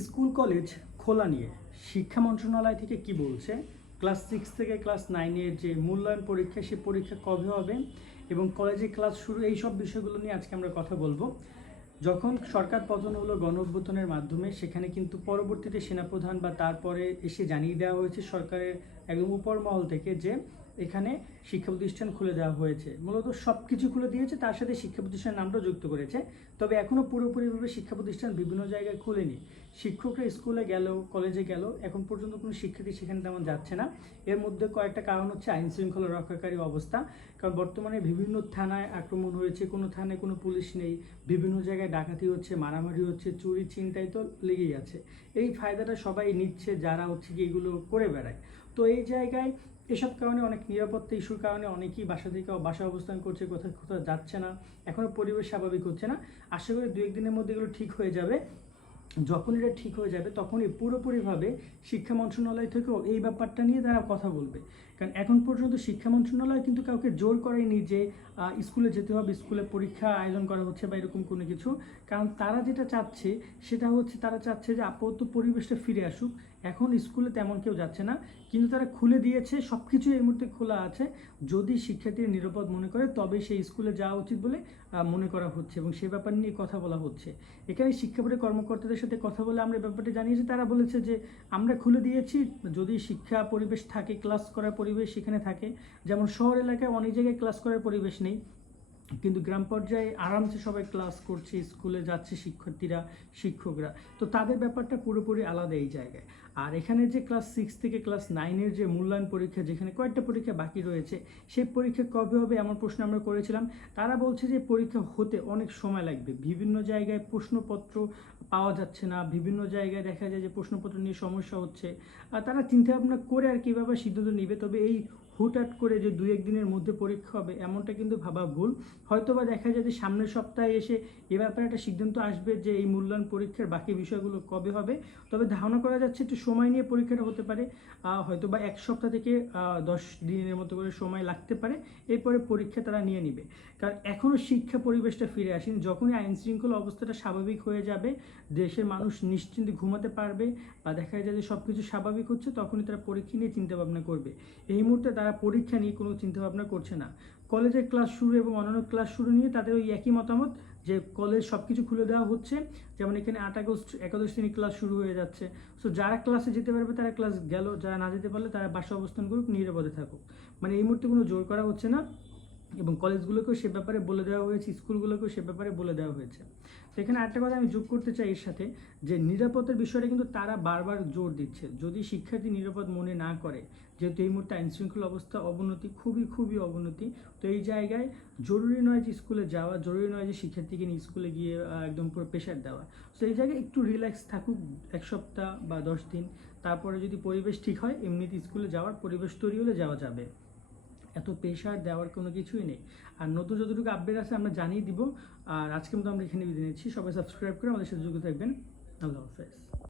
School college খোলা নিয়ে শিক্ষা মন্ত্রণালয় থেকে কি বলছে, ক্লাস 6 থেকে ক্লাস 9-এর যে মূল্যায়ন পরীক্ষা, সে পরীক্ষা কবে হবে এবং কলেজে ক্লাস শুরু, এই সব বিষয়গুলো নিয়ে আজকে আমরা কথা বলবো। যখন সরকার পতন হলো গণ অভ্যুত্থানের মাধ্যমে, সেখানে কিন্তু পরবর্তীতে সেনাপ্রধান বা তারপরে এসে জানিয়ে দেওয়া হয়েছে সরকারের একদম উপর মহল থেকে যে এখানে শিক্ষা প্রতিষ্ঠান খুলে দেওয়া হয়েছে। মূলত সব কিছু খুলে দিয়েছে, তার সাথে শিক্ষা প্রতিষ্ঠানের নামটাও যুক্ত করেছে। তবে এখনও পুরোপুরিভাবে শিক্ষা প্রতিষ্ঠান বিভিন্ন জায়গায় খুলেনি। শিক্ষকরা স্কুলে গেল, কলেজে গেল, এখন পর্যন্ত কোনো শিক্ষার্থী সেখানে তেমন যাচ্ছে না। এর মধ্যে কয়েকটা কারণ হচ্ছে আইন শৃঙ্খলা রক্ষাকারী অবস্থা। কারণ বর্তমানে বিভিন্ন থানায় আক্রমণ হয়েছে, কোনো থানায় কোনো পুলিশ নেই, বিভিন্ন জায়গায় ডাকাতি হচ্ছে, মারামারি হচ্ছে, চুরি ছিনতাই তো লেগেই আছে। এই ফায়দাটা সবাই নিচ্ছে যারা হচ্ছে কি এগুলো করে বেড়ায়। তো এই জায়গায় এসব কারণে অনেক নিরাপত্তা ইস্যুর কারণে অনেকেই বাসা থেকে বাসা অবস্থান করছে, কোথাও কোথাও যাচ্ছে না। এখনও পরিবেশ স্বাভাবিক হচ্ছে না। আশা করি 2-1 দিনের মধ্যে এগুলো ঠিক হয়ে যাবে। যখন এটা ঠিক হয়ে যাবে তখনই পুরোপুরিভাবে শিক্ষা মন্ত্রণালয় থেকেও এই ব্যাপারটা নিয়ে তারা কথা বলবে। কারণ এখন পর্যন্ত শিক্ষা মন্ত্রণালয় কিন্তু কাউকে জোর করেনি যে স্কুলে যেতে হবে, স্কুলে পরীক্ষা আয়োজন করা হচ্ছে বা এরকম কোনো কিছু। কারণ তারা যেটা চাচ্ছে সেটা হচ্ছে, তারা চাচ্ছে যে আপাতত পরিবেশটা ফিরে আসুক। এখন স্কুলে তেমন কেউ যাচ্ছে না, কিন্তু তারা খুলে দিয়েছে, সব কিছু এই মুহূর্তে খোলা আছে। যদি শিক্ষার্থীরা নিরাপদ মনে করে তবে সেই স্কুলে যাওয়া উচিত বলে মনে করা হচ্ছে এবং সে ব্যাপার নিয়ে কথা বলা হচ্ছে। এখানে শিক্ষা বোর্ডের কর্মকর্তাদের সাথে কথা বলে আমরা ব্যাপারটা জানিয়েছি। তারা বলেছে যে আমরা খুলে দিয়েছি, যদি শিক্ষা পরিবেশ থাকে, ক্লাস করার পরিবেশ সেখানে থাকে। যেমন শহর এলাকায় অনেক জায়গায় ক্লাস করার পরিবেশ নেই, কিন্তু গ্রাম পর্যায়ে আরামসে সবাই ক্লাস করছে, স্কুলে যাচ্ছে শিক্ষার্থীরা, শিক্ষকরা। তো তাদের ব্যাপারটা পুরোপুরি আলাদা এই জায়গায়। আর এখানে যে ক্লাস 6 থেকে ক্লাস 9-এর যে মূল্যায়ন পরীক্ষা, যেখানে কয়েকটা পরীক্ষা বাকি রয়েছে, সেই পরীক্ষা কবে হবে এমন প্রশ্ন আমরা করেছিলাম। তারা বলছে যে পরীক্ষা হতে অনেক সময় লাগবে, বিভিন্ন জায়গায় প্রশ্নপত্র পাওয়া যাচ্ছে না, বিভিন্ন জায়গায় দেখা যায় যে প্রশ্নপত্র নিয়ে সমস্যা হচ্ছে। আর তারা চিন্তাভাবনা করে আর কীভাবে সিদ্ধান্ত নেবে। তবে এই হুটহাট করে যে 2-1 দিনের মধ্যে পরীক্ষা হবে এমনটা কিন্তু ভাবা ভুল। হয়তোবা দেখা যায় যে সামনের সপ্তাহে এসে এ ব্যাপারে একটা সিদ্ধান্ত আসবে যে এই মূল্যায়ন পরীক্ষার বাকি বিষয়গুলো কবে হবে। তবে ধারণা করা যাচ্ছে একটু সময় নিয়ে পরীক্ষাটা হতে পারে, হয়তোবা 1 সপ্তাহ থেকে 10 দিনের মতো করে সময় লাগতে পারে। এরপরে পরীক্ষা তারা নিয়ে নিবে। কারণ এখনও শিক্ষা পরিবেশটা ফিরে আসেনি। যখনই আইন শৃঙ্খলা অবস্থাটা স্বাভাবিক হয়ে যাবে, দেশের মানুষ নিশ্চিন্তে ঘুমাতে পারবে বা দেখা যায় যে সব কিছু স্বাভাবিক হচ্ছে, তখনই তারা পরীক্ষা নিয়ে চিন্তাভাবনা করবে। এই মুহূর্তে তারা পরীক্ষা নিয়ে কোনো চিন্তাভাবনা করছে না। কলেজের ক্লাস শুরু এবং অন্যান্য ক্লাস শুরু নিয়ে তাদের ওই একই মতামত যে কলেজ সব কিছু খুলে দেওয়া হচ্ছে। যেমন এখানে 8 আগস্ট একাদশ শ্রেণী ক্লাস শুরু হয়ে যাচ্ছে। সো যারা ক্লাসে যেতে পারবে তারা ক্লাস গেল, যারা না যেতে পারলে তারা বাসা অবস্থান করুক, নিরাপদে থাকুক। মানে এই মুহূর্তে কোনো জোর করা হচ্ছে না এবং কলেজগুলোকেও সে ব্যাপারে বলে দেওয়া হয়েছে, স্কুলগুলোকেও সে ব্যাপারে বলে দেওয়া হয়েছে। তো এখানে একটা কথা আমি যোগ করতে চাই এর সাথে, যে নিরাপত্তার বিষয়টা কিন্তু তারা বারবার জোর দিচ্ছে। যদি শিক্ষার্থী নিরাপদ মনে না করে, যেহেতু এই মুহূর্তে আইন শৃঙ্খলা অবস্থা অবনতি, খুবই খুবই অবনতি, তো এই জায়গায় জরুরি নয় যে স্কুলে যাওয়া, জরুরি নয় যে শিক্ষার্থীকে নিয়ে স্কুলে গিয়ে একদম পুরো প্রেশার দেওয়া। তো এই জায়গায় একটু রিল্যাক্স থাকুক 1 সপ্তাহ বা 10 দিন। তারপরে যদি পরিবেশ ঠিক হয়, এমনিতে স্কুলে যাওয়ার পরিবেশ তৈরি হলে যাওয়া যাবে। এত প্রেশার দেওয়ার কোনো কিছুই নেই। আর নতুন যতটুকু আপডেট আছে আমরা জানিয়ে দিব। আর আজকের মতো আমরা এখানে বিদায় নিচ্ছি। সবাই সাবস্ক্রাইব করে আমাদের সাথে যুক্ত থাকবেন। আল্লাহ হাফেজ।